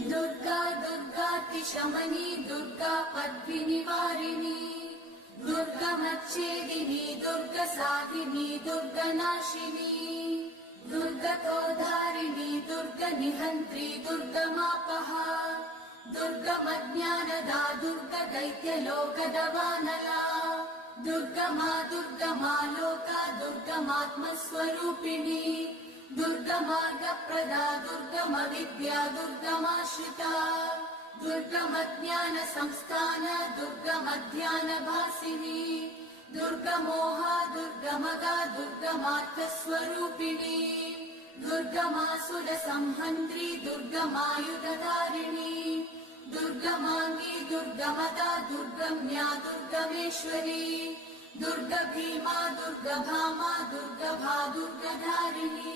दुर्गा दुर्गातिशमनी दुर्गा पद्मिनिवारिणी दुर्गमच्छेदिनी दुर्गसाधिनी दुर्गनाशिनी दुर्गतोधारिणी दुर्गनिहन्त्री दुर्गमापहा दुर्गमज्ञानदा दुर्गदैत्यलोकदवानला दुर्गमा दुर्गमा लोका दुर्गमात्मस्वरूपिणी दुर्गमार्गप्रदा दुर्गमविद्या दुर्गमाश्रिता दुर्गमज्ञानसंस्थान दुर्गमध्यानभासिनी दुर्गमोहा दुर्गमगा दुर्गमार्थस्वरूपिणी दुर्गमासुरसंहन्त्री दुर्गमायुधधारिणी दुर्गमाङ्गी दुर्गमदा दुर्गम्या दुर्गमेश्वरी दुर्गभीमा दुर्गभामा दुर्गभा दुर्गधारिणी।